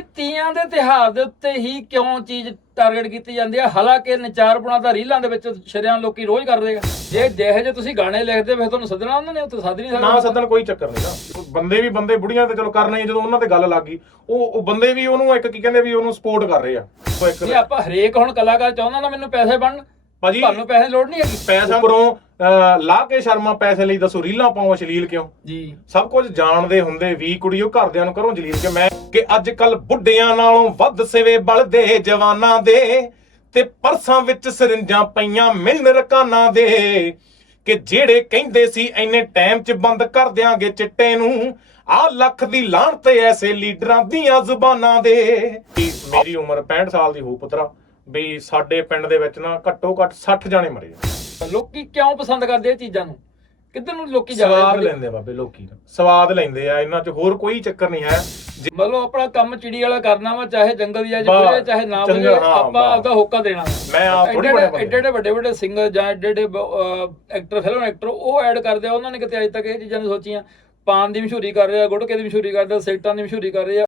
ਬਈ ਤੀਆਂ ਦੇ ਤਿਹਾਰ ਦੇ ਉੱਤੇ ਹੀ ਕਿਉਂ ਚੀਜ਼ ਟਾਰਗੇਟ ਕੀਤੀ ਜਾਂਦੀ ਹੈ ਹਾਲਾਂਕਿ ਨਚਾਰਪੁਣਾ ਦਾ ਰੀਲਾਂ ਦੇ ਵਿੱਚ ਸ਼ਰਿਆਂ ਲੋਕੀ ਰੋਜ਼ ਕਰਦੇ ਆ। ਜੇ ਜਿਹੇ ਜੇ ਤੁਸੀਂ ਗਾਣੇ ਲਿਖਦੇ ਫਿਰ ਤੁਹਾਨੂੰ ਸੱਦਣਾ ਉਹਨਾਂ ਨੇ ਉੱਥੇ ਸੱਦ ਨਹੀਂ ਨਾ ਸਕਦੇ ਸੱਦਣ ਕੋਈ ਚੱਕਰ ਨਹੀਂ ਨਾ। ਬੰਦੇ ਵੀ ਬੰਦੇ ਬੁੜੀਆਂ ਤੇ ਚਲੋ ਕਰਨਾ ਹੀ ਜਦੋਂ ਉਹਨਾਂ ਤੇ ਗੱਲ ਲੱਗ ਗਈ ਉਹ ਉਹ ਬੰਦੇ ਵੀ ਉਹਨੂੰ ਇੱਕ ਕੀ ਕਹਿੰਦੇ ਵੀ ਉਹਨੂੰ ਸਪੋਰਟ ਕਰ ਰਹੇ ਆ। ਉਹ ਇੱਕ ਜੇ ਆਪਾਂ ਹਰੇਕ ਹੁਣ ਕਲਾਕਾਰ ਚਾਹੁੰਦਾ ਨਾ ਮੈਨੂੰ ਪੈਸੇ ਬਣਨ ਭਾਜੀ ਤੁਹਾਨੂੰ ਪੈਸੇ ਲੋੜ ਨਹੀਂ ਹੈਗੀ? ਪੈਸਾ ਉੱਪਰੋਂ ਲਾ ਕੇ ਸ਼ਰਮਾ ਪੈਸੇ ਲਈ ਦੱਸੋ ਰੀਲਾਂ ਪਾਉ ਅਸ਼ਲੀਲ ਕਿਉਂ? ਜੀ। ਸਭ ਕੁਝ ਜਾਣਦੇ ਹੁੰਦੇ ਵੀ ਕੁੜੀਓ ਘਰਦਿਆਂ ਨੂੰ ਕਰੋ ਜਲੀਲ ਕਿ ਮੈਂ ਕਿ ਅੱਜ ਕੱਲ ਬੁੱਢਿਆਂ ਨਾਲੋਂ ਵੱਧ ਸਿਵੇ ਬਲਦੇ ਜਵਾਨਾਂ ਦੇ ਤੇ ਪਰਸਾਂ ਵਿੱਚ ਸਰਿੰਜਾਂ ਪਈਆਂ ਮਿਲਣ ਰਕਾਨਾਂ ਦੇ। ਕਿ ਜਿਹੜੇ ਕਹਿੰਦੇ ਸੀ ਇੰਨੇ ਟਾਈਮ 'ਚ ਬੰਦ ਕਰ ਦਿਆਂਗੇ ਚਿੱਟੇ ਨੂੰ ਆ ਲੱਖ ਦੀ ਲਾਹਣ ਤੇ ਐਸੇ ਲੀਡਰਾਂ ਦੀਆਂ ਜ਼ੁਬਾਨਾਂ ਦੇ। ਮੇਰੀ ਉਮਰ 65 ਸਾਲ ਦੀ ਹੋ ਪੁੱਤਰਾ। ਵੀ ਸਾਡੇ ਪਿੰਡ ਦੇ ਵਿੱਚ ਨਾ ਘੱਟੋ ਘੱਟ 60 ਜਾਣੇ ਮਰੇ ਆ। ਲੋਕੀ ਕਿਉਂ ਪਸੰਦ ਕਰਦੇ ਇਹ ਚੀਜ਼ਾਂ ਨੂੰ? ਕਿੱਧਰ ਨੂੰ ਲੋਕੀ ਜਾ ਸਵਾਦ ਲੈਂਦੇ ਆ ਬਾਬੇ ਲੋਕੀ। ਸਵਾਦ ਲੈਂਦੇ ਆ ਇਹਨਾਂ 'ਚ ਹੋਰ ਕੋਈ ਚੱਕਰ ਨਹੀਂ ਹੈ। ਜੇ- ਮਤਲਬ ਆਪਣਾ ਕੰਮ ਚਿੜੀ ਵਾਲਾ ਕਰਨਾ ਵਾ ਚਾਹੇ ਜੰਗਲ ਵਾਹ, ਬੁਝੇ ਚਾਹੇ ਨਾ ਚੰਗਾ, ਹਾਂ, ਆਪਾਂ ਵਾਹ। ਆਪਦਾ ਹੋਕਾ ਦੇਣਾ। ਮੈਂ ਆਪ ਥੋੜੀ ਐਡੇ ਬੜੇ ਐਡੇ ਐਡੇ ਵੱਡੇ ਵੱਡੇ ਸਿੰਗਰ ਜਾਂ ਐਡੇ ਐਡੇ ਐਕਟਰ ਫਿਲਮ ਐਕਟਰ ਉਹ ਐਡ ਕਰਦੇ ਆ। ਉਹਨਾਂ ਨੇ ਕਿਤੇ ਅਜੇ ਤੱਕ ਇਹ ਚੀਜ਼ਾਂ ਨਹੀਂ ਸੋਚੀਆਂ। ਪਾਨ ਦੀ ਮਸ਼ਹੂਰੀ ਕਰ ਰਹੇ ਗੁੜਕੇ ਦੀ ਮਸ਼ਹੂਰੀ ਕਰਦੇ ਸਿਗਰਟਾਂ ਦੀ ਮਸ਼ਹੂਰੀ ਕਰ ਰਹੇ ਆ।